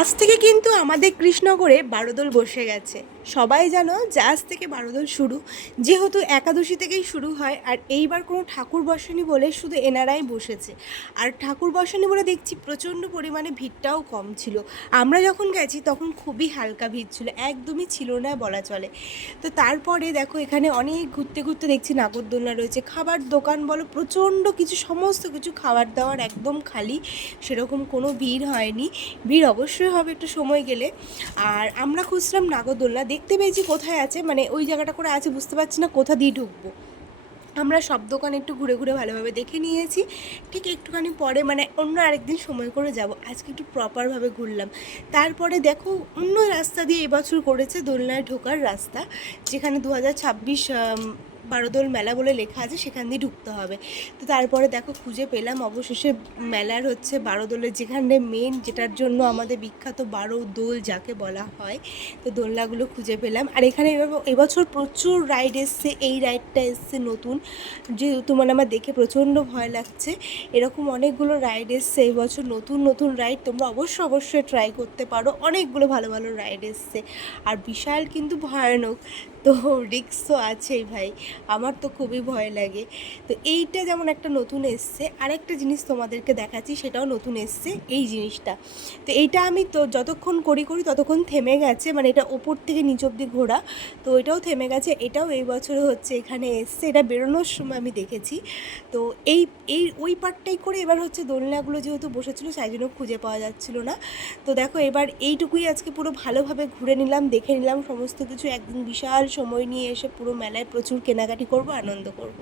আজ থেকে কিন্তু আমাদের কৃষ্ণনগরে বারোদোল বসে গেছে। সবাই জানো যে আজ থেকে বারোদোল শুরু, যেহেতু একাদশী থেকেই শুরু হয়। আর এইবার কোনো ঠাকুর বসেনি বলে শুধু এনারাই বসেছে। আর ঠাকুর বসেনি বলে দেখছি প্রচণ্ড পরিমাণে ভিড়টাও কম ছিল। আমরা যখন গেছি তখন খুবই হালকা ভিড় ছিল, একদমই ছিল না বলা চলে। তো তারপরে দেখো এখানে অনেক ঘুরতে ঘুরতে দেখছি নাগরদোলনা রয়েছে, খাবার দোকান বলো প্রচণ্ড কিছু, সমস্ত কিছু খাবার দাবার একদম খালি, সেরকম কোনো ভিড় হয়নি। ভিড় অবশ্যই হবে একটু সময় গেলে। আর আমরা খুঁজলাম নাগরদোলনা, দেখতে পেয়েছি কোথায় আছে, মানে ওই জায়গাটা করে আছে, বুঝতে পারছি না কোথা দিয়ে ঢুকবো। আমরা সব দোকান একটু ঘুরে ঘুরে ভালোভাবে দেখে নিয়েছি। ঠিক একটুখানি পরে মানে অন্য আরেকদিন সময় করে যাব, আজকে একটু প্রপারভাবে ঘুরলাম। তারপরে দেখো অন্য রাস্তা দিয়ে এবছর করেছে দোলনায় ঢোকার রাস্তা, যেখানে 2026 বারোদোল মেলা বলে লেখা আছে, সেখান দিয়ে ঢুকতে হবে। তো তারপরে দেখো খুঁজে পেলাম অবশেষে মেলার হচ্ছে বারোদোলের, যেখানে মেন যেটার জন্য আমাদের বিখ্যাত বারোদোল যাকে বলা হয়, তো দোলনাগুলো খুঁজে পেলাম। আর এখানে এবছর প্রচুর রাইড এসছে, এই রাইডটা এসছে নতুন, যেহেতু মানে আমার দেখে প্রচণ্ড ভয় লাগছে। এরকম অনেকগুলো রাইড এসছে এই বছর, নতুন নতুন রাইড, তোমরা অবশ্যই ট্রাই করতে পারো, অনেকগুলো ভালো ভালো রাইড এসছে। আর বিশাল কিন্তু ভয়ানক, তো রিস্ক তো আছেই ভাই, আমার তো খুবই ভয় লাগে। তো এইটা যেমন একটা নতুন এসছে, আরেকটা জিনিস তোমাদেরকে দেখাচ্ছি, সেটাও নতুন এসছে এই জিনিসটা। তো এইটা আমি তো যতক্ষণ করি ততক্ষণ থেমে গেছে, মানে এটা ওপর থেকে নিচ অব্দি ঘোরা, তো এটাও থেমে গেছে। এটাও এই বছরে হচ্ছে এখানে এসছে, এটা বেরোনোর সময় আমি দেখেছি। তো এই এই ওই পার্টটাই করে এবার হচ্ছে দোলনাগুলো যেহেতু বসেছিল তাই জন্য খুঁজে পাওয়া যাচ্ছিল না। তো দেখো এবার এইটুকুই আজকে পুরো ভালোভাবে ঘুরে নিলাম, দেখে নিলাম সমস্ত কিছু। একদিন বিশাল সময় নিয়ে এসে পুরো মেলায় প্রচুর কেনাকাটি করব, আনন্দ করব।